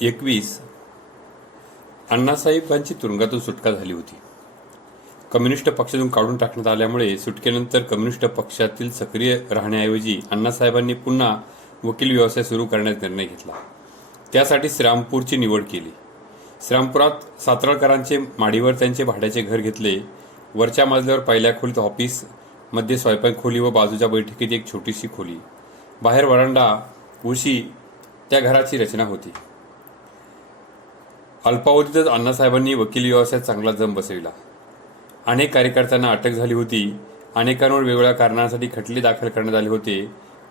21 अण्णासाहेबांची तुरुंगातून सुटका झाली होती. कम्युनिस्ट पक्षातून काढून टाकण्यात आल्यामुळे सुटकेनंतर कम्युनिस्ट पक्षातील सक्रिय राहण्याऐवजी अण्णासाहेबांनी पुन्हा वकील व्यवसाय सुरू करण्याचा निर्णय घेतला. त्यासाठी श्रीरामपूरची निवड केली. श्रीरामपुरात सातारकरांचे माडीवर त्यांचे भाड्याचे घर घेतले. वरच्या मजल्यावर पहिल्या खोलीत ऑफिस, मध्ये स्वयंपाक खोली व बाजूच्या बैठकीत एक छोटीशी खोली, बाहेर वरांडा, उशी, त्या घराची रचना होती. अल्पावधीतच अण्णासाहेबांनी वकील व्यवसायात चांगला जम बसविला. अनेक कार्यकर्त्यांना अटक झाली होती. अनेकांवर वेगवेगळ्या कारणांसाठी खटले दाखल करण्यात आले होते.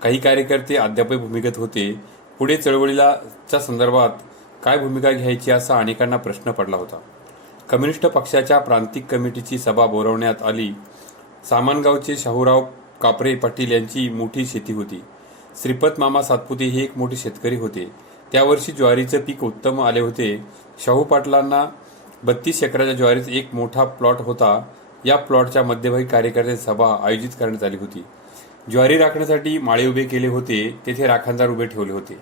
काही कार्यकर्ते अद्यापही भूमिगत होते. पुढे चळवळीच्या संदर्भात काय भूमिका घ्यायची असा अनेकांना प्रश्न पडला होता. कम्युनिस्ट पक्षाच्या प्रांतिक कमिटीची सभा बोलावण्यात आली. सामानगावचे शाहूराव कापरे पाटील यांची मोठी शेती होती. श्रीपत मामा सातपुते हे एक मोठे शेतकरी होते. त्या वर्षी ज्वारीचं पीक उत्तम आले होते. शाहू पाटलांना 32 एकराच्या ज्वारीत एक मोठा प्लॉट होता. या प्लॉटच्या मध्यभागी कार्यकर्त्यांची सभा आयोजित करण्यात आली होती. ज्वारी राखण्यासाठी माळे उभे केले होते. तेथे राखणदार उभे ठेवले होते.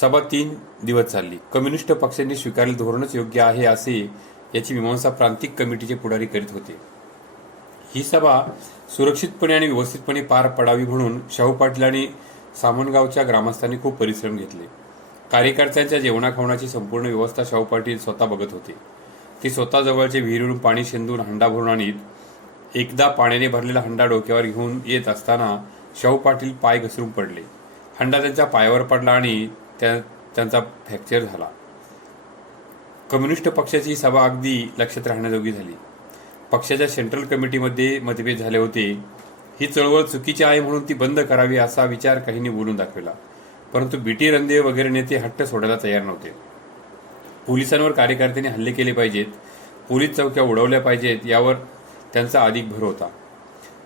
सभा 3 दिवस चालली. कम्युनिस्ट पक्षाने स्वीकारलेले धोरणच योग्य आहे असे याची मीमांसा प्रांतिक कमिटीचे पुढारी करीत होते. ही सभा सुरक्षितपणे आणि व्यवस्थितपणे पार पडावी म्हणून शाहू पाटील आणि सामनगावच्या ग्रामस्थांनी खूप परिश्रम घेतले. कार्यकर्त्यांच्या जेवणाखावणाची संपूर्ण व्यवस्था शाहू पाटील स्वतः बघत होते. ते स्वतः जवळचे विहिरीवरून पाणी शेंदून हंडा भरून आणीत. एकदा पाण्याने भरलेला हंडा डोक्यावर घेऊन येत असताना शाहू पाटील पाय घसरून पडले. हंडा त्यांच्या पायावर पडला आणि त्यांचा फ्रॅक्चर झाला. कम्युनिस्ट पक्षाची ही सभा अगदी लक्षात राहण्याजोगी झाली. पक्षाच्या सेंट्रल कमिटीमध्ये मतभेद झाले होते. ही चळवळ चुकीची आहे म्हणून ती बंद करावी असा विचार काहींनी बोलून दाखविला. परंतु बीटी रंदे वगैरे नेते हट्ट सोडायला तयार नव्हते. पोलिसांवर कार्यकर्त्यांनी हल्ले केले पाहिजेत, पोलीस चौक्या उडवल्या पाहिजेत यावर त्यांचा अधिक भर होता.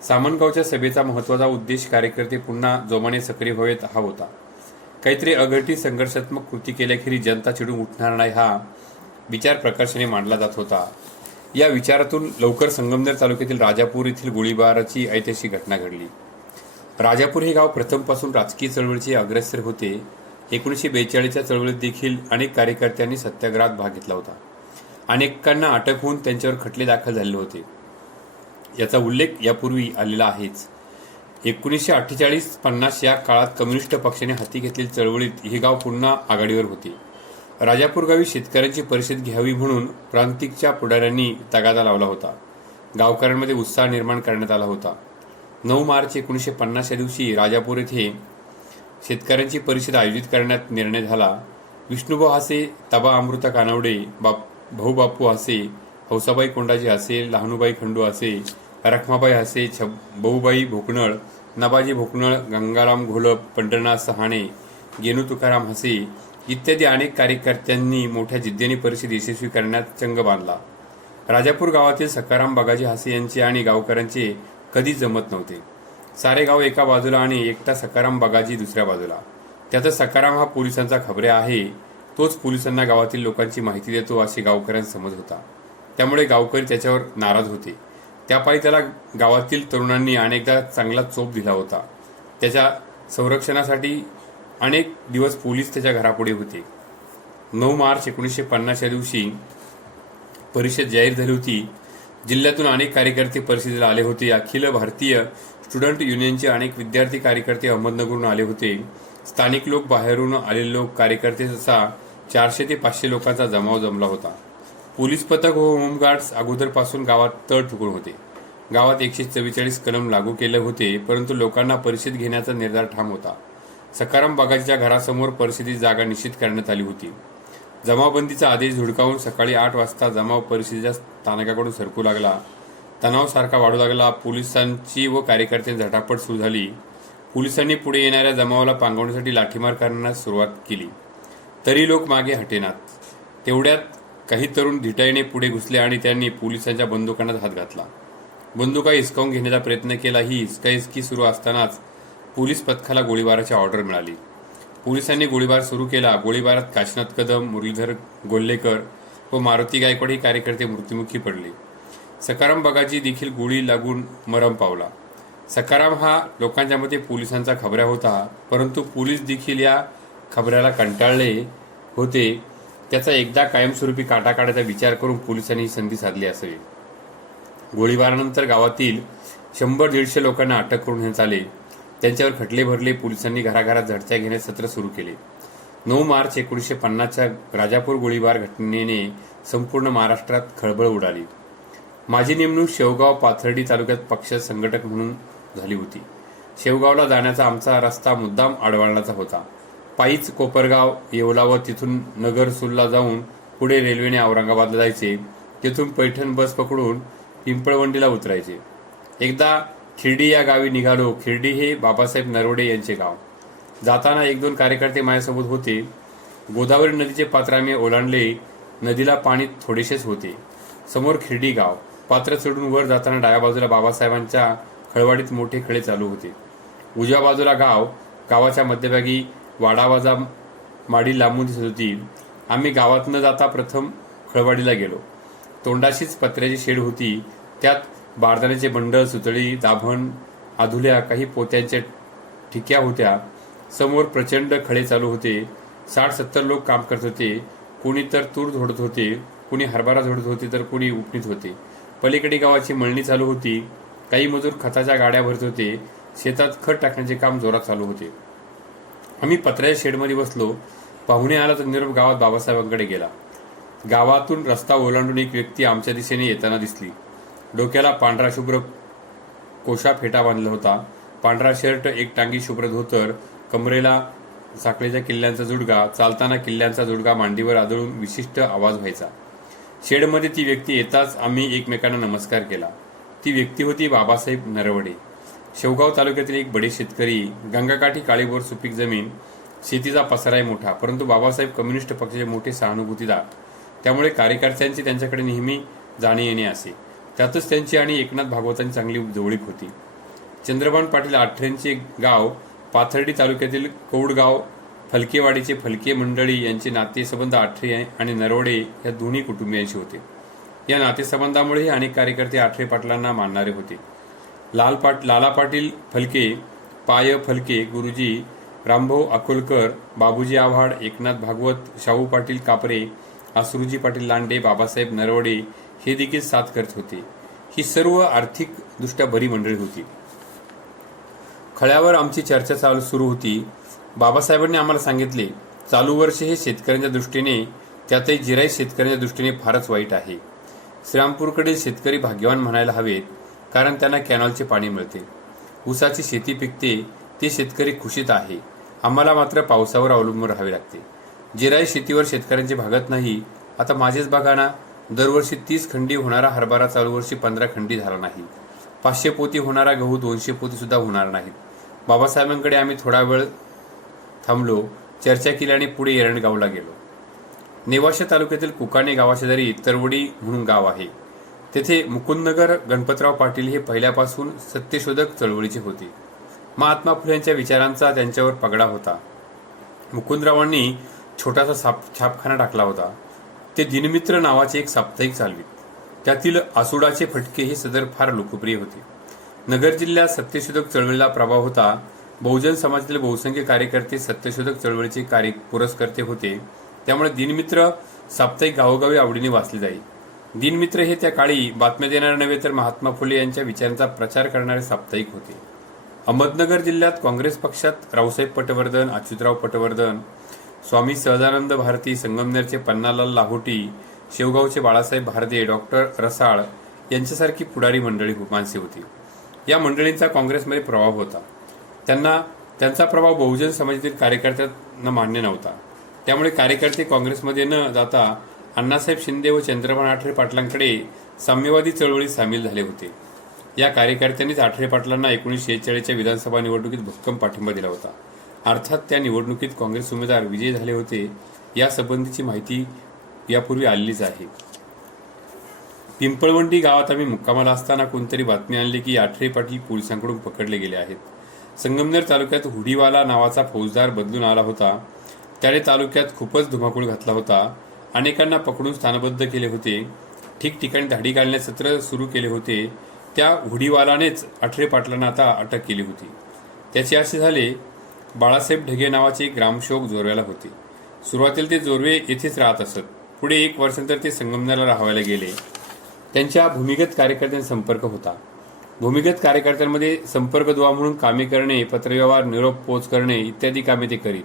सामनगावच्या सभेचा महत्त्वाचा उद्देश कार्यकर्ते पुन्हा जोमाने सक्रिय व्हावेत हा होता. काहीतरी अघटित संघर्षात्मक कृती केल्याखेरीज जनता चिडून उठणार नाही हा विचार प्रकर्षाने मांडला जात होता. या विचारातून लवकर संगमनेर तालुक्यातील राजापूर येथील गोळीबाराची ऐतिहासिक घटना घडली. राजापूर हे गाव प्रथमपासून राजकीय चळवळीचे अग्रेसर होते. 1942च्या चळवळीत देखील अनेक कार्यकर्त्यांनी सत्याग्रहात भाग घेतला होता. अनेकांना अटक होऊन त्यांच्यावर खटले दाखल झाले होते. याचा उल्लेख यापूर्वी आलेला आहेच. 1948-50 या काळात कम्युनिस्ट पक्षाने हाती घेतलेल्या चळवळीत हे गाव पुन्हा आघाडीवर होते. राजापूर गावी शेतकऱ्यांची परिषद घ्यावी म्हणून प्रांतिकच्या पुढाऱ्यांनी तगादा लावला होता. गावकऱ्यांमध्ये उत्साह निर्माण करण्यात आला होता. 9 मार्च 1950 या दिवशी राजापूर येथे शेतकऱ्यांची परिषद आयोजित करण्यात निर्णय झाला. विष्णुभाऊ हासे, तबा अमृता कानवडे, भाऊ बापू हासे, हौसाबाई कोंडाजी हासे, लहानूबाई खंडू हासे, रखमाबाई हासे, बहुबाई भोकनळ, नबाजी भोकनळ, गंगाराम घोलप, पंढरनाथ सहाणे, गेनू तुकाराम हासे इत्यादी अनेक कार्यकर्त्यांनी मोठ्या जिद्दीने परिषद यशस्वी करण्यात चंग बांधला. राजापूर गावातील सखाराम बागाजी हासे यांचे आणि गावकऱ्यांचे कधी जमत नव्हते. सारे गाव एका बाजूला आणि एकटा सखाराम बागाजी दुसऱ्या बाजूला. त्यातच सखाराम हा पोलिसांचा खबऱ्या आहे. तोच पोलिसांना गावातील लोकांची माहिती देतो असे गावकऱ्यांचा समज होता. त्यामुळे गावकरी त्याच्यावर नाराज होते. त्यापायी त्याला गावातील तरुणांनी अनेकदा चांगला चोप दिला होता. त्याच्या संरक्षणासाठी अनेक दिवस पोलीस त्याच्या घरापुढे होते. 9 मार्च 1950 या दिवशी परिषद जाहीर झाली होती. जिल्ह्यातून अनेक कार्यकर्ते परिषदेला आले होते. अखिल भारतीय स्टुडंट युनियनचे अनेक विद्यार्थी कार्यकर्ते अहमदनगरहून आले होते. स्थानिक लोक, बाहेरून आलेले लोक, कार्यकर्ते असा 400 ते 500 लोकांचा जमाव जमला होता. पोलीस पथक व होमगार्ड्स अगोदरपासून गावात तळ ठोकून होते. गावात 144 कलम लागू केले होते. परंतु लोकांना परिषद घेण्याचा निर्धार ठाम होता. सखाराम बागाजीच्या घरासमोर परिषदेची जागा निश्चित करण्यात आली होती. जमावबंदीचा आदेश धुडकावून सकाळी 8 वाजता जमाव परिषदेच्या स्थानकाकडून सरकू लागला. तणाव सारखा वाढू लागला. पोलिसांची व कार्यकर्त्यांची झटापट सुरू झाली. पोलिसांनी पुढे येणाऱ्या जमावाला पांगवण्यासाठी लाठीमार करण्यास सुरुवात केली. तरी लोक मागे हटेनात. तेवढ्यात काही तरुण धिटाईने पुढे घुसले आणि त्यांनी पोलिसांच्या बंदुकांना हात घातला. बंदुका हिसकावून घेण्याचा प्रयत्न केला. ही हिसकाहिसकी सुरू असतानाच पोलीस पथकाला गोळीबाराची ऑर्डर मिळाली. पोलिसांनी गोळीबार सुरू केला. गोळीबारात काशीनाथ कदम, मुरलीधर गोल्लेकर व मारुती गायकवाड हे कार्यकर्ते मृत्युमुखी पडले. सखाराम बागाजी देखील गोळी लागून मरण पावला. सखाराम हा लोकांच्या मते पोलिसांचा खबऱ्या होता. परंतु पोलीस देखील या खबऱ्याला कंटाळले होते. त्याचा एकदा कायमस्वरूपी काटा काढायचा विचार करून पोलिसांनी ही संधी साधली असावी. गोळीबारानंतर गावातील 100-150 लोकांना अटक करून घेण्यात आले. त्यांच्यावर खटले भरले. पोलिसांनी घराघरात झडत्या घेण्याचे सत्र सुरू केले. 9 मार्च 1950च्या राजापूर गोळीबार घटनेने संपूर्ण महाराष्ट्रात खळबळ उडाली. माझी नेमणूक शेवगाव पाथर्डी तालुक्यात पक्ष संघटक म्हणून झाली होती. शेवगावला जाण्याचा आमचा रस्ता मुद्दाम आडवळणाचा होता. पायीच कोपरगाव, येवला व तिथून नगरसूलला जाऊन पुढे रेल्वेने औरंगाबादला जायचे. तिथून पैठण बस पकडून पिंपळवंडीला उतरायचे. एकदा खिरडी या गावी निघालो. खिरडी हे बाबासाहेब नरवडे यांचे गाव. जाताना 1-2 कार्यकर्ते माझ्यासोबत होते. गोदावरी नदीचे पात्र आम्ही ओलांडले. नदीला पाणी थोडेसेच होते. समोर खिरडी गाव. पात्र चढून वर जाताना डाव्या बाजूला बाबासाहेबांच्या खळवाडीत मोठे खळे चालू होते. उजव्या बाजूला गाव. गावाच्या मध्यभागी वाडावाजा माडी लांबून दिसत होती. आम्ही गावात न जाता प्रथम खळवाडीला गेलो. तोंडाशीच पत्र्याची शेड होती. त्यात बारदाण्याचे बंडल, सुतळी, दाभण, आधुल्या, काही पोत्यांच्या ठिक्या होत्या. समोर प्रचंड खळे चालू होते. 60-70 लोक काम करत होते. कोणी तर तूर झोडत होते, कोणी हरभरा झोडत होते, तर कोणी उपणीत होते. पलीकडे गावाची मळणी चालू होती. काही मजूर खताच्या गाड्या भरत होते. शेतात खत टाकण्याचे काम जोरात चालू होते. आम्ही पत्र्याच्या शेडमध्ये बसलो. पाहुणे आला तर निरोप गावात बाबासाहेबांकडे गेला. गावातून रस्ता ओलांडून एक व्यक्ती आमच्या दिशेने येताना दिसली. डोक्याला पांढरा शुभ्र कोशा फेटा बांधला होता. पांढरा शर्ट, एक टांगी शुभ्र धोतर, कमरेला साखळीच्या किल्ल्यांचा जुडगा. चालताना किल्ल्यांचा जुडगा मांडीवर आदळून विशिष्ट आवाज व्हायचा. शेडमध्ये ती व्यक्ती येताच आम्ही एकमेकांना नमस्कार केला. ती व्यक्ती होती बाबासाहेब नरवडे. शेवगाव तालुक्यातील एक बडे शेतकरी. गंगाकाठी काळीभोर सुपीक जमीन. शेतीचा पसाराही मोठा. परंतु बाबासाहेब कम्युनिस्ट पक्षाचे मोठे सहानुभूतीदार. त्यामुळे कार्यकर्त्यांची त्यांच्याकडे नेहमी जाणे येणे असे. त्यातच त्यांची आणि एकनाथ भागवतांची चांगली जवळीक होती. चंद्रभान पाटील आठरेंचे गाव पाथर्डी तालुक्यातील कौडगाव फलकेवाडीचे फलके मंडळी यांचे नातेसंबंध आठरे आणि नरवडे या दोन्ही कुटुंबियांशी होते. या नातेसंबंधामुळेही अनेक कार्यकर्ते आठरे पाटलांना मानणारे होते. लाला पाटील फलके, पाय फलके, गुरुजी रामभाऊ अकोलकर, बाबूजी आव्हाड, एकनाथ भागवत, शाहू पाटील कापरे, आसरुजी पाटील लांडे, बाबासाहेब नरवडे हे देखील साथ करत होते. ही सर्व आर्थिक दृष्ट्या बरी मंडळी होती. खळ्यावर आमची चर्चा सुरू होती. बाबासाहेबांनी आम्हाला सांगितले, चालू वर्ष हे शेतकऱ्यांच्या दृष्टीने, त्यातही जिराई शेतकऱ्यांच्या दृष्टीने फारच वाईट आहे. श्रीरामपूरकडील शेतकरी भाग्यवान म्हणायला हवेत, कारण त्यांना कॅनॉलचे पाणी मिळते. ऊसाची शेती पिकते. ते शेतकरी खुशीत आहे. आम्हाला मात्र पावसावर अवलंबून राहावे लागते. जिराई शेतीवर शेतकऱ्यांची भागत नाही. आता माझेच बघा ना, दरवर्षी 30 खंडी होणारा हरभरा चालू वर्षी 15 खंडी झाला नाही. 500 पोती होणारा गहू 200 पोती सुद्धा होणार नाहीत. बाबासाहेबांकडे आम्ही थोडा वेळ थांबलो. चर्चा केली आणि पुढे एरंडगावला गेलो. नेवाशा तालुक्यातील कुकाणे गावाशेजारी तरवडी म्हणून गाव आहे. तेथे मुकुंदनगर गणपतराव पाटील हे पहिल्यापासून सत्यशोधक चळवळीचे होते. महात्मा फुले यांच्या विचारांचा त्यांच्यावर पगडा होता. मुकुंदरावांनी छोटासा छापखाना टाकला होता. ते दिनमित्र नावाचे एक साप्ताहिक चालवित. त्यातील आसुडाचे फटके हे सदर फार लोकप्रिय होते. नगर जिल्ह्यात सत्यशोधक चळवळीला प्रभाव होता. बहुजन समाजातील बहुसंख्य कार्यकर्ते सत्यशोधक चळवळीचे पुरस्कर्ते होते. त्यामुळे दिनमित्र साप्ताहिक गावोगावी आवडीने वाचले जाई. दिनमित्र हे त्या काळी बातम्या देणारे नव्हे तर महात्मा फुले यांच्या विचारांचा प्रचार करणारे साप्ताहिक होते. अहमदनगर जिल्ह्यात काँग्रेस पक्षात रावसाहेब पटवर्धन, अच्युतराव पटवर्धन, स्वामी सहजानंद भारती, संगमनेरचे पन्नालाल लाहोटी, शेवगावचे बाळासाहेब भारदे, डॉक्टर रसाळ यांच्यासारखी पुढारी माणसे होती. या मंडळींचा काँग्रेसमध्ये प्रभाव होता. त्यांचा प्रभाव बहुजन समाजातील कार्यकर्त्यांना मान्य नव्हता. त्यामुळे कार्यकर्ते काँग्रेसमध्ये न जाता अण्णासाहेब शिंदे व चंद्रभान आठरे पाटलांकडे साम्यवादी चळवळीत सामील झाले होते. या कार्यकर्त्यांनीच आठरे पाटलांना 1946च्या विधानसभा निवडणुकीत भक्कम पाठिंबा दिला होता. अर्थात त्या निवडणुकीत काँग्रेस उमेदवार विजयी झाले होते. यासंबंधीची माहिती यापूर्वी आलेलीच आहे. पिंपळवंडी गावात आम्ही मुक्कामाला असताना कोणतरी बातमी आणली की आठरे पाटील पोलिसांकडून पकडले गेले आहेत. संगमनेर तालुक्यात हुडीवाला नावाचा फौजदार बदलून आला होता. त्याने तालुक्यात खूपच धुमाकूळ घातला होता. अनेकांना पकडून स्थानबद्ध केले होते. ठिकठिकाणी धाडी घालण्याचे सत्र सुरू केले होते. त्या हुडीवालानेच आठरे पाटलांना आता अटक केली होती. त्याचे असे झाले, बाळासाहेब ढगे नावाचे ग्रामसेवक जोरव्याला होते. सुरुवातीला ते जोर्वे येथेच राहत असत. पुढे 1 वर्षानंतर ते संगमनेरला राहायला गेले. त्यांच्या भूमिगत कार्यकर्त्यांचा संपर्क होता. भूमिगत कार्यकर्त्यांमध्ये संपर्कद्वा म्हणून कामे करणे, पत्रव्यवहार, निरोप पोच करणे इत्यादी कामे ते करीत.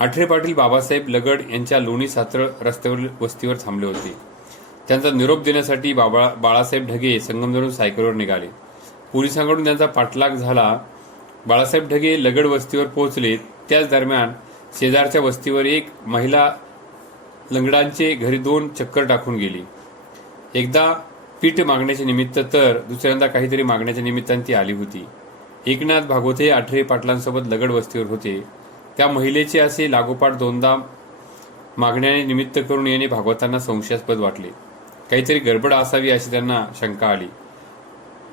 आठरे पाटील बाबासाहेब लगड यांच्या लोणी सातळ रस्त्यावरील वस्तीवर थांबले होते. त्यांचा निरोप देण्यासाठी बाळासाहेब ढगे संगमनेरहून सायकलवर निघाले. पोलिसांकडून त्यांचा पाठलाग झाला. बाळासाहेब ढगे लगड वस्तीवर पोहोचले. त्याच दरम्यान शेजारच्या वस्तीवर एक महिला लंगडांचे घरी 2 चक्कर टाकून गेली. एकदा पीठ मागण्याच्या निमित्त तर दुसऱ्यांदा काहीतरी मागण्याच्या निमित्ताने ती आली होती. एकनाथ भागवते आठरे पाटलांसोबत लगड वस्तीवर होते. त्या महिलेचे असे लागोपाठ 2दा मागण्याने निमित्त करून येणे भागवतांना संशयास्पद वाटले. काहीतरी गडबड असावी अशी त्यांना शंका आली.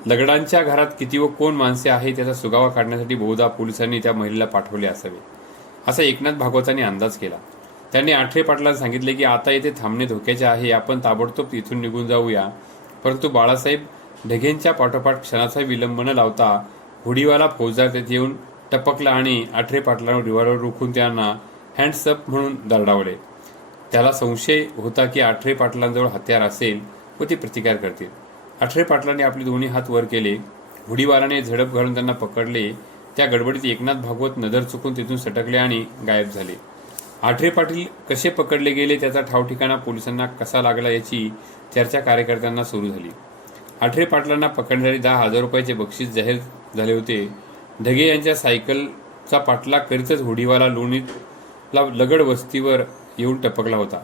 लगडांच्या घरात किती व कोण माणसे आहे त्याचा सुगावा काढण्यासाठी बहुधा पोलिसांनी त्या महिलेला पाठवले असावे असा एकनाथ भागवतांनी अंदाज केला. त्यांनी आठरे पाटलांना सांगितले की आता येथे थांबणे धोक्याचे आहे, आपण ताबडतोब इथून निघून जाऊया. परंतु बाळासाहेब ढगेंच्या पाठोपाठ क्षणाचा विलंब न लावता हुडीवाला फौजदार तेथे येऊन टपकला आणि आठरे पाटलांवर रिव्हॉल्वर रोखून त्यांना हँड्स अप म्हणून दरडावले. त्याला संशय होता की आठरे पाटलांजवळ हत्यार असेल व ते प्रतिकार करतील. आठरे पाटलांनी आपले दोन्ही हात वर केले. हुडीवालाने झडप घालून त्यांना पकडले. त्या गडबडीत एकनाथ भागवत नजर चुकून तिथून सटकले आणि गायब झाले. आठरे पाटील कसे पकडले गेले त्याचा ठावठिकाणा पोलिसांना कसा लागला याची चर्चा कार्यकर्त्यांना सुरू झाली. आठरे पाटलांना पकडण्यासाठी 10,000 रुपयाचे बक्षीस जाहीर झाले होते. ढगे यांच्या सायकलचा पाठलाग करीतच हुडीवाला लोणीतला लगड वस्तीवर येऊन टपकला होता.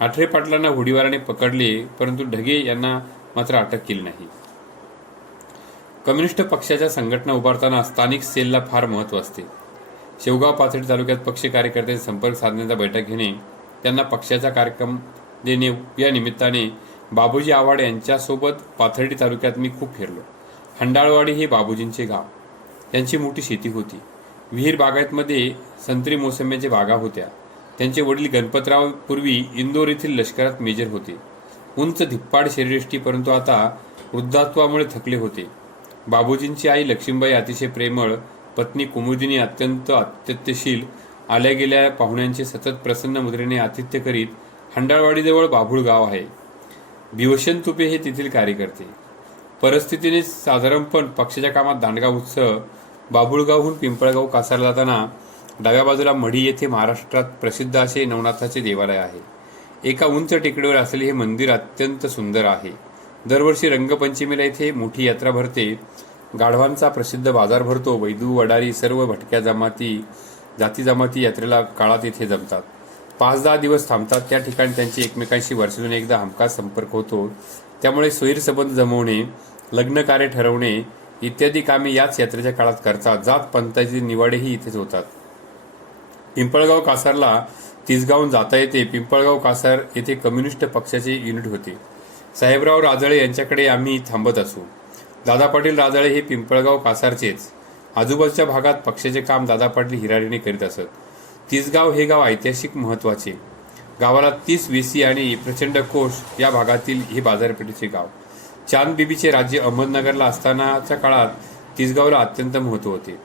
आठरे पाटलांना हुडीवालाने पकडले, परंतु ढगे यांना मात्र अटक केली नाही. कम्युनिस्ट पक्षाच्या संघटना उभारताना स्थानिक सेलला फार महत्त्व असते. शेवगाव पाथर्डी तालुक्यात पक्ष कार्यकर्त्यांचे संपर्क साधण्याचा बैठक घेणे, त्यांना पक्षाचा कार्यक्रम देणे या निमित्ताने बाबूजी आव्हाड यांच्यासोबत पाथर्डी तालुक्यात मी खूप फिरलो. हंडाळवाडी हे बाबूजींचे गाव. त्यांची मोठी शेती होती. विहीर बागायतमध्ये संत्री मोसंब्याच्या बागा होत्या. त्यांचे वडील गणपतराव पूर्वी इंदोर येथील लष्करात मेजर होते. उंच धिप्पाड शरीरयष्टी, परंतु आता वृद्धात्वामुळे थकले होते. बाबूजींची आई लक्ष्मीबाई अतिशय प्रेमळ, पत्नी कुमुदिनी अत्यंत आतिथ्यशील, आल्या गेल्या पाहुण्यांचे सतत प्रसन्न मुद्रेने आतिथ्य करीत. हंडाळवाडीजवळ बाभूळ गाव आहे. भिवशन तुपे हे तेथील कार्यकर्ते. परिस्थितीने साधारणपण पक्षाच्या कामात दांडगा उत्सव. बाभुळगावहून पिंपळगाव कासारला जाताना डाव्या बाजूला मढी येथे महाराष्ट्रात प्रसिद्ध असे नवनाथाचे देवालय आहे. एका उंच टेकडीवर असलेले हे मंदिर अत्यंत सुंदर आहे. दरवर्षी रंगपंचमीला येथे मोठी यात्रा भरते. गाढवांचा प्रसिद्ध बाजार भरतो. वैदू वडारी सर्व भटक्या जाती जमाती यात्रेला काळात येथे जमतात. 5-10 दिवस थांबतात. त्या ठिकाणी त्यांचे एकमेकांशी वर्षातून एकदा हमखास संपर्क होतो. त्यामुळे सोयीर संबंध जमवणे, लग्न कार्य ठरवणे इत्यादी कामे याच यात्रेच्या काळात करतात. जात पंथाचे निवाडेही इथेच होतात. पिंपळगाव कासारला तिसगावहून जाता येते. पिंपळगाव कासार येथे कम्युनिस्ट पक्षाचे युनिट होते. साहेबराव राजळे यांच्याकडे आम्ही थांबत असू. दादा पाटील राजळे हे पिंपळगाव कासारचेच. आजूबाजूच्या भागात पक्षाचे काम दादा पाटील हिरारीने करीत असत. तिसगाव हे गाव ऐतिहासिक महत्त्वाचे. गावाला 30 वेसी आणि प्रचंड कोश या भागातील हे बाजारपेठेचे गाव. चांदबिबीचे राज्य अहमदनगरला असतानाच्या काळात तिसगावला अत्यंत महत्त्व होते.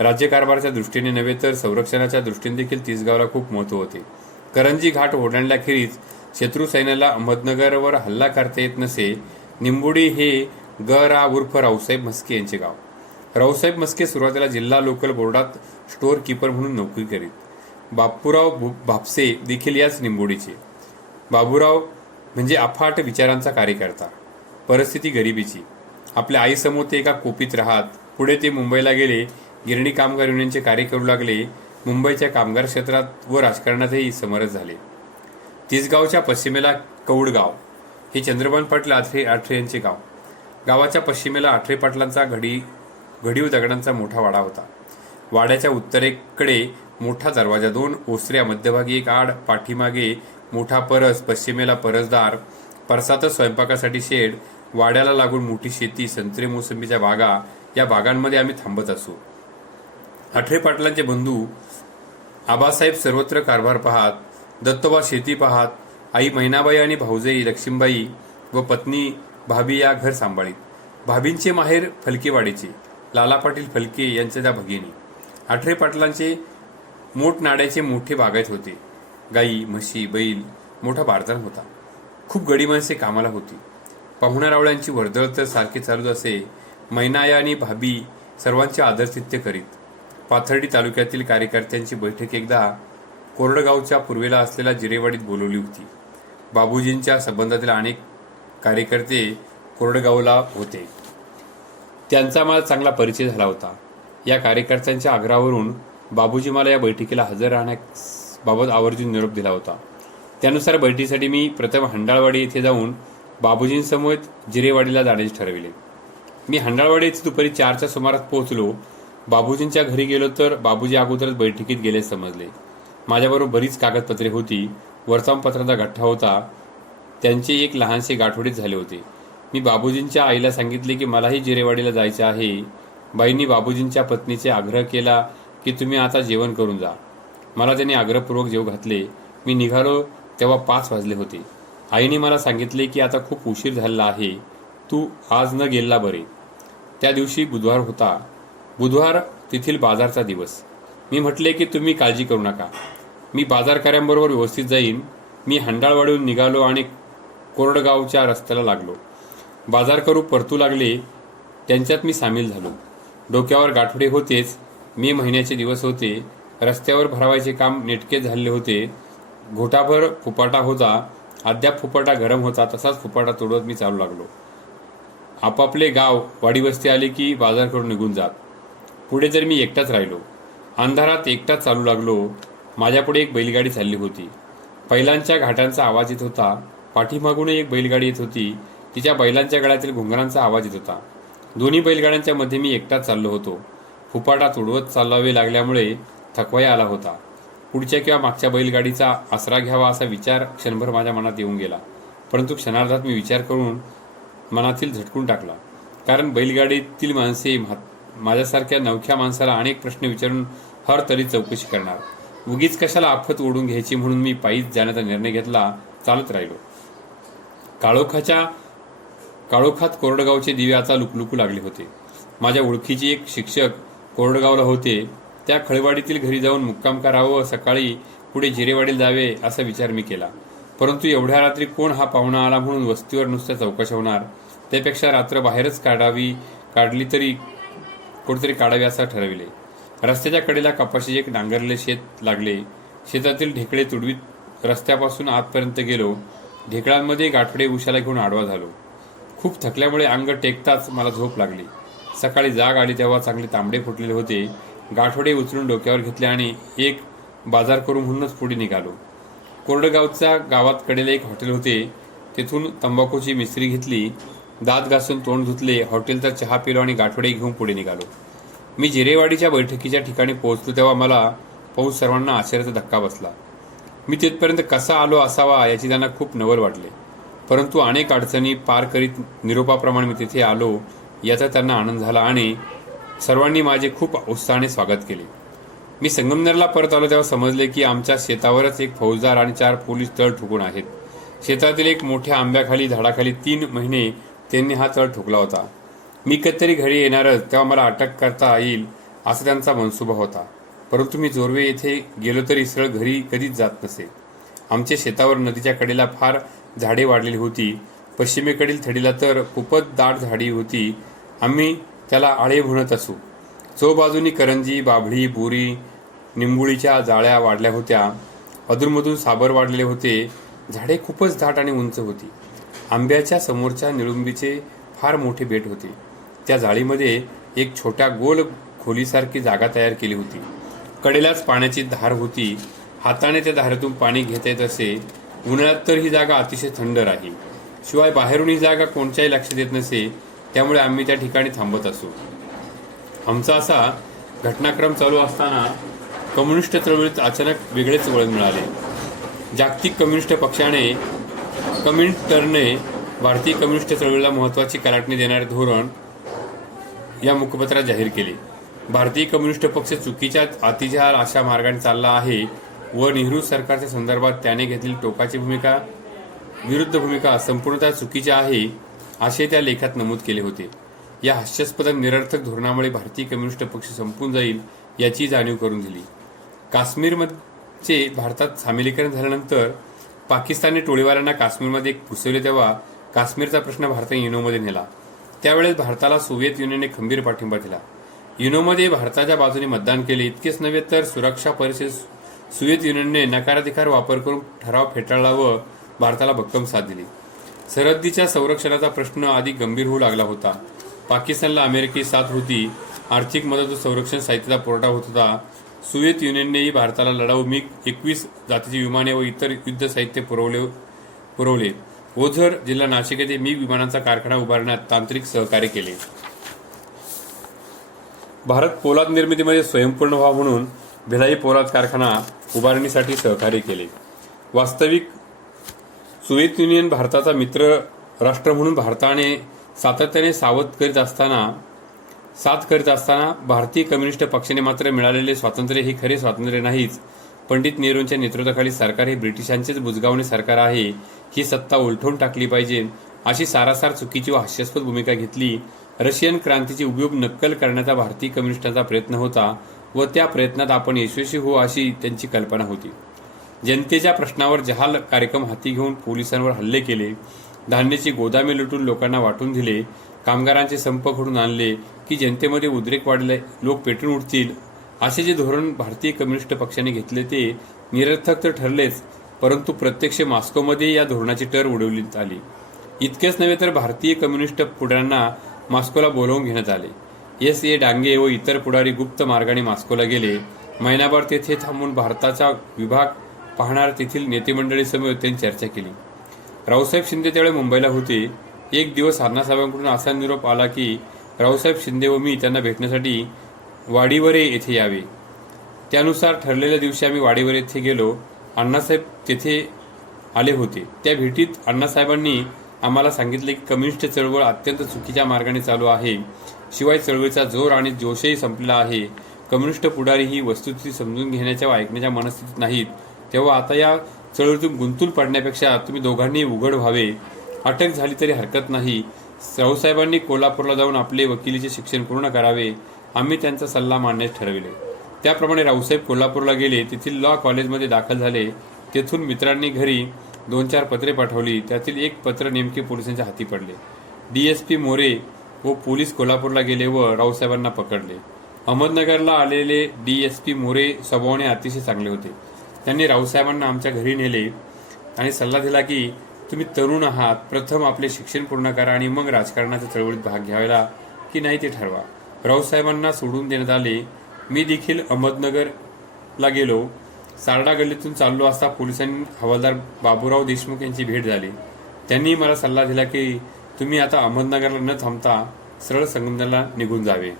राज्यकारभाराच्या दृष्टीने नव्हे तर संरक्षणाच्या दृष्टीने देखील तिसगावला खूप महत्त्व होते. करंजी घाट ओलांडल्याखेरीज शत्रू सैन्याला अहमदनगरवर हल्ला करता येत नसे. निंबोडी हे ग.रा. उर्फ रावसाहेब म्हस्के यांचे गाव. रावसाहेब म्हस्के सुरुवातीला जिल्हा लोकल बोर्डात स्टोअर कीपर म्हणून नोकरी करीत. बापूराव भापसे देखील याच निंबोडीचे. बाबूराव म्हणजे अफाट विचारांचा कार्यकर्ता. परिस्थिती गरिबीची. आपल्या आईसमोर ते एका कोपीत राहत. पुढे ते मुंबईला गेले. गिरणी कामगार युनियनचे कार्य करू लागले. मुंबईच्या कामगार क्षेत्रात व राजकारणातही समरस झाले. तिसगावच्या पश्चिमेला कौडगाव हे चंद्रभान पाटील आठरे यांचे गाव. गावाच्या पश्चिमेला आठरे पाटलांचा घडीव दगडांचा मोठा वाडा होता. वाड्याच्या उत्तरेकडे मोठा दरवाजा, 2 ओसऱ्या, मध्यभागी एक आड, पाठीमागे मोठा परस, पश्चिमेला परसदार, परसातच स्वयंपाकासाठी शेड. वाड्याला लागून मोठी शेती, संत्रे मोसंबीच्या बागा. या बागांमध्ये आम्ही थांबत असू. आठरे पाटलांचे बंधू आबासाहेब सर्वत्र कारभार पाहत, दत्तोबा शेती पाहत, आई महिनाबाई आणि भाऊजाई लक्ष्मीबाई व पत्नी भाभी या घर सांभाळीत. भाभींचे माहेर फलकेवाडीचे. लाला पाटील फलके यांच्या त्या भगिनी. आठरे पाटलांचे मोठनाड्याचे मोठे बागायत होते. गाई, म्हशी, बैल मोठा बारदाना होता. खूप गडी माणसे कामाला होती. पाहुणारावळ्यांची वर्दळ तर सारखी चालूच असे. मैनाया आणि भाबी सर्वांचे आदरातिथ्य करीत. पाथर्डी तालुक्यातील कार्यकर्त्यांची बैठक एकदा कोरडगावच्या पूर्वेला असलेल्या जिरेवाडीत बोलवली होती. बाबूजींच्या संबंधातील अनेक कार्यकर्ते कोरडगावला होते. त्यांचा मला चांगला परिचय झाला होता. या कार्यकर्त्यांच्या आग्रहावरून बाबूजी मला या बैठकीला हजर राहण्याबाबत आवर्जून निरोप दिला होता. त्यानुसार बैठकीसाठी मी प्रथम हंडाळवाडी येथे जाऊन बाबूजींसमवेत जिरेवाडीला जाण्याचे ठरविले. मी हंडाळवाडी येथे दुपारी 4च्या सुमारास पोहोचलो. बाबूजींच्या घरी गेलो तर बाबूजी अगोदरच बैठकीत गेले समजले. माझ्याबरोबर बरीच कागदपत्रे होती. वर्तमानपत्राचा गठ्ठा होता. त्यांचे एक लहानसे गाठोडीच झाले होते. मी बाबूजींच्या आईला सांगितले की मलाही जिरेवाडीला जायचे आहे. बाईंनी बाबूजींच्या पत्नीचे आग्रह केला की तुम्ही आता जेवण करून जा. मला त्यांनी आग्रहपूर्वक जेव घातले. मी निघालो तेव्हा 5 वाजले होते. आईने मला सांगितले की आता खूप उशीर झालेला आहे, तू आज न गेला बरे. त्या दिवशी बुधवार होता. बुधवार तेथील बाजारचा दिवस. मी म्हटले की तुम्ही काळजी करू नका, मी बाजारकऱ्यांबरोबर व्यवस्थित जाईन. मी हंडाळवाडीहून निघालो आणि कोरडगावच्या रस्त्याला लागलो. बाजार करू परतू लागले. त्यांच्यात मी सामील झालो. डोक्यावर गाठोडे होतेच. मे महिन्याचे दिवस होते. रस्त्यावर भरवायचे काम नेटकेच झालेले होते. घोटाभर फुपाटा होता. अद्याप फुपाटा गरम होता. तसाच फुपाटा तोडत मी चालू लागलो. आपापले गाव वाडी वस्ती आले की बाजार करून निघून जात. पुढे तर मी एकटाच राहिलो. अंधारात एकटाच चालू लागलो. माझ्यापुढे एक बैलगाडी चालली होती. बैलांच्या घाटांचा आवाज येत होता. पाठीमागून एक बैलगाडी येत होती. तिच्या बैलांच्या गळ्यातील घुंगरांचा आवाज येत होता. दोन्ही बैलगाड्यांच्या मध्ये मी एकटाच चाललो होतो. फुपाटा तुडवत चालावे लागल्यामुळे थकवाया आला होता. पुढच्या किंवा मागच्या बैलगाडीचा आसरा घ्यावा असा विचार क्षणभर माझ्या मनात येऊन गेला. परंतु क्षणार्धात मी विचार करून मनातील झटकून टाकला. कारण बैलगाडीतील माणसे माझ्यासारख्या नवख्या माणसाला अनेक प्रश्न विचारून हर तरी चौकशी करणार. उगीच कशाला आफत ओढून घ्यायची म्हणून मी पायीच जाण्याचा निर्णय घेतला. चालत राहिलो. काळोखात कोरडगावचे दिवे आता लुकलुकू लागले होते. माझ्या ओळखीचे एक शिक्षक कोरडगावला होते. त्या खळवाडीतील घरी जाऊन मुक्काम करावं व सकाळी पुढे जिरेवाडीला जावे असा विचार मी केला. परंतु एवढ्या रात्री कोण हा पाहुणा आला म्हणून वस्तीवर नुसत्या चौकशा होणार, त्यापेक्षा रात्र बाहेरच काढली तरी कुठेतरी काढावी असं ठरविले. रस्त्याच्या कडेला कपाशी एक नांगरले शेत लागले. शेतातील ढेकळे तुडवीत रस्त्यापासून आतपर्यंत गेलो. ढेकळांमध्ये गाठोडे उशाला घेऊन आडवा झालो. खूप थकल्यामुळे अंग टेकताच मला झोप लागली. सकाळी जाग आली तेव्हा चांगले तांबडे फुटलेले होते. गाठोडे उचलून डोक्यावर घेतले आणि एक बाजार करू म्हणूनच पुढे निघालो. कोरडगावच्या गावात कडेला एक हॉटेल होते. तेथून तंबाखूची मिसरी घेतली. दात घासून तोंड धुतले. हॉटेल तर चहा पिलो आणि गाठोडे घेऊन पुढे निघालो. मी जिरेवाडीच्या बैठकीच्या ठिकाणी पोहोचलो तेव्हा मला पाहून सर्वांना आश्चर्याचा धक्का बसला. मी तिथपर्यंत कसा आलो असावा याची त्यांना खूप नवल वाटले. परंतु अनेक अडचणी पार करीत निरोपाप्रमाणे मी तिथे आलो याचा त्यांना आनंद झाला आणि सर्वांनी माझे खूप उत्साहाने स्वागत केले. मी संगमनेरला परत आलो तेव्हा समजले की आमच्या शेतावरच एक फौजदार आणि 4 पोलीस तळ ठोकून आहेत. शेतातील एक मोठ्या आंब्याखाली झाडाखाली 3 महिने त्यांनी हा तळ ठोकला होता. मी कधीतरी घरी येणारच तेव्हा मला अटक करता येईल असा त्यांचा मनसुबा होता. परंतु मी जोरवे येथे गेलो तरी सरळ घरी कधीच जात नसे. आमच्या शेतावर नदीच्या कडेला फार झाडे वाढलेली होती. पश्चिमेकडील थडीला तर खूपच दाट झाडी होती. आम्ही त्याला आळे म्हणत असू. चौबाजूनी करंजी, बाभळी, बोरी, निंबुळीच्या जाळ्या वाढल्या होत्या. अधूनमधून साबर वाढलेले होते. झाडे खूपच दाट आणि उंच होती. आंब्याच्या समोरच्या निळुंबीचे फार मोठे बेट होते. त्या जाळीमध्ये एक छोट्या गोल खोलीसारखी जागा तयार केली होती. कडेलाच पाण्याची धार होती. हाताने त्या धारेतून पाणी घेता येत असे. उन्हाळ्यात तर ही जागा अतिशय थंड राही. शिवाय बाहेरून ही जागा कोणत्याही लक्षात येत नसे. त्यामुळे आम्ही त्या ठिकाणी थांबत असू. आमचा असा घटनाक्रम चालू असताना कम्युनिस्ट चळवळीत अचानक वेगळेच वळण मिळाले. जागतिक कम्युनिस्ट पक्षाने कम्युनिस्टरने भारतीय कम्युनिस्ट चळवळीला महत्त्वाची कलाटणी देणारे धोरण या मुखपत्रात जाहीर केले. भारतीय कम्युनिस्ट पक्ष चुकीच्या अतिजहाल अशा मार्गाने चालला आहे व नेहरू सरकारच्या संदर्भात त्याने घेतलेली टोकाची विरुद्ध भूमिका संपूर्णतः चुकीची आहे असे त्या लेखात नमूद केले होते. या हास्यास्पद निरर्थक धोरणामुळे भारतीय कम्युनिस्ट पक्ष संपून जाईल याची जाणीव करून दिली. चे भारतात सामिलीकरण झाल्यानंतर पाकिस्तानी टोळीवाल्यांना काश्मीरमध्ये घुसवले तेव्हा काश्मीरचा प्रश्न भारताने युनोमध्ये नेला. त्यावेळेस भारताला सोव्हिएत युनियनने खंबीर पाठिंबा दिला. युनोमध्ये भारताच्या बाजूने मतदान केले. इतकेच नव्हे तर सुरक्षा परिषदेत सोव्हिएत युनियनने नकाराधिकार वापर करून ठराव फेटाळला व भारताला भक्कम साथ दिली. सरहद्दीच्या संरक्षणाचा प्रश्न अधिक गंभीर होऊ लागला होता. पाकिस्तानला अमेरिकी साथ होती. आर्थिक मदत व संरक्षण साहित्याचा पुरवठा होत होता. सोव्हिएत युनियननेही भारताला लढाऊ MiG-21 जातीची विमाने व इतर युद्ध साहित्य पुरवले. ओझर जिल्हा नाशिक येथे MiG विमानांचा कारखाना उभारण्यात तांत्रिक सहकार्य केले. भारत पोलाद निर्मितीमध्ये स्वयंपूर्ण व्हावा म्हणून भिलाई पोलाद कारखाना उभारणीसाठी सहकार्य केले. वास्तविक सोव्हिएत युनियन भारताचा मित्र राष्ट्र म्हणून भारताने सातत्याने साथ करीत असताना भारतीय कम्युनिस्ट पक्षाने मात्र मिळालेले स्वातंत्र्य हे खरे स्वातंत्र्य नाहीच. पंडित नेहरूंच्या नेतृत्वाखाली सरकार हे ब्रिटिशांचेच बुजगावणे सरकार आहे. ही सत्ता उलटवून टाकली पाहिजे अशी सारासार चुकीची व हास्यास्पद भूमिका घेतली. रशियन क्रांतीची हुबेहूब नक्कल करण्याचा भारतीय कम्युनिस्टांचा प्रयत्न होता व त्या प्रयत्नात आपण यशस्वी होऊ अशी त्यांची कल्पना होती. जनतेच्या प्रश्नावर जहाल कार्यक्रम हाती घेऊन पोलिसांवर हल्ले केले. धान्याची गोदामे लुटून लोकांना वाटून दिले. कामगारांचे संप घडून आणले की जनतेमध्ये उद्रेक वाढले, लोक पेटून उठतील असे जे धोरण भारतीय कम्युनिस्ट पक्षाने घेतले ते निरर्थक तर ठरलेच, परंतु प्रत्यक्ष मॉस्कोमध्ये या धोरणाची टर उडवण्यात आली. इतकेच नव्हे तर भारतीय कम्युनिस्ट पुढाऱ्यांना मॉस्कोला बोलावून घेण्यात आले. S.A. डांगे व इतर पुढारी गुप्त मार्गाने मॉस्कोला गेले. महिनाभर तेथे थांबून भारताचा विभाग पाहणार तेथील नेतेमंडळीसमोर त्यांनी चर्चा केली. रावसाहेब शिंदे त्यावेळी मुंबईला होते. एक दिवस अण्णासाहेबांकडून असा निरोप आला की रावसाहेब शिंदे व मी त्यांना भेटण्यासाठी वाडीवरे येथे यावे. त्यानुसार ठरलेल्या दिवशी आम्ही वाडीवरे येथे गेलो. अण्णासाहेब तेथे आले होते. त्या भेटीत अण्णासाहेबांनी आम्हाला सांगितले की कम्युनिस्ट चळवळ अत्यंत चुकीच्या मार्गाने चालू आहे. शिवाय चळवळीचा जोर आणि जोशही संपलेला आहे. कम्युनिस्ट पुढारी ही वस्तुस्थिती समजून घेण्याच्या व ऐकण्याच्या मनस्थितीत नाहीत. तेव्हा आता या चळवळीतून गुंतून पडण्यापेक्षा तुम्ही दोघांनी उघड व्हावे. अटक झाली तरी हरकत नाही. रावसाहेबांनी कोल्हापूरला जाऊन आपले वकिलीचे शिक्षण पूर्ण करावे. आम्ही त्यांचा सल्ला मानण्यास ठरविले. त्याप्रमाणे रावसाहेब कोल्हापूरला गेले. तेथील लॉ कॉलेजमध्ये दाखल झाले. तेथून मित्रांनी घरी 2-4 पत्रे पाठवली. त्यातील एक पत्र नेमके पोलिसांच्या हाती पडले. DSP मोरे व पोलीस कोल्हापूरला गेले व रावसाहेबांना पकडले. अहमदनगरला आलेले DSP मोरे स्वभावाने अतिशय चांगले होते. त्यांनी रावसाहेबांना आमच्या घरी नेले आणि सल्ला दिला की तुम्ही तरुण आहात, प्रथम आपले शिक्षण पूर्ण करा आणि मग राजकारणाच्या चळवळीत भाग घ्यायला की नाही ते ठरवा. रावसाहेबांना सोडून देण्यात आले. मी देखील अहमदनगरला गेलो. सारडा गल्लीतून चाललो असता पोलिसांनी हवालदार बाबूराव देशमुख यांची भेट झाली. त्यांनी मला सल्ला दिला की तुम्ही आता अहमदनगरला न थांबता सरळ संगमनेरला निघून जावे.